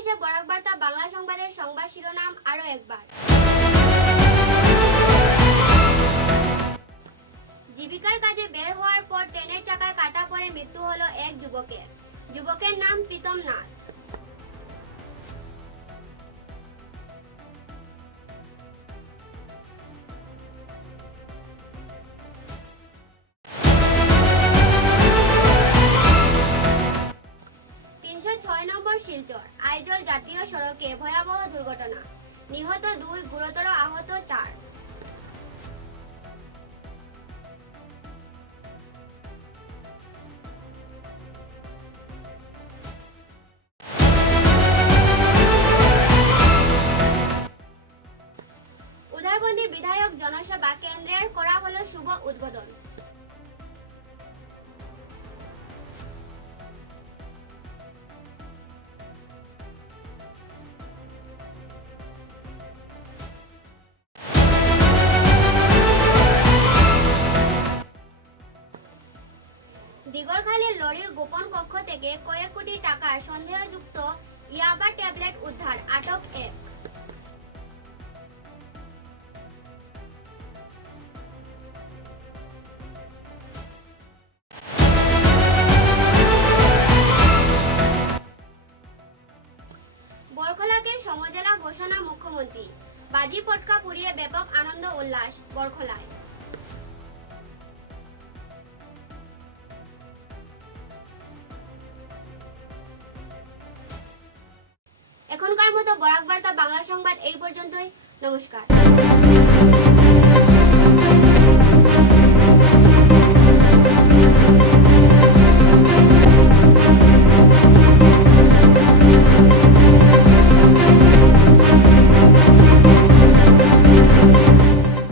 শেষে বরাক বার্তা বাংলা সংবাদের সংবাদ শিরোনাম আরো একবার। জীবিকার কাজে বের হওয়ার পর ট্রেনের চাকায় কাটা পড়ে মৃত্যু হলো এক যুবকের। যুবকের নাম প্রীতম নাথ। নম্বর শিলচর আইজল জাতীয় সড়কে ভয়াবহ দুর্ঘটনা, নিহত 2, গুরুতর আহত 4। উদারবন্দী বিধায়ক জনসভা কেন্দ্রের করা হলো শুভ উদ্বোধন। দিগরখালীর লরির গোপন কক্ষ থেকে কয়েক কোটি টাকার সন্দেহযুক্ত ইয়াবা ট্যাবলেট উদ্ধার, আটক 1। বরখলাকে সমজেলা ঘোষণা মুখ্যমন্ত্রী, বাজি পটকা পুড়িয়ে ব্যাপক আনন্দ উল্লাস বরখলায়। এখনকার মতো বরাক বার্তা বাংলা সংবাদ এই পর্যন্তই। নমস্কার।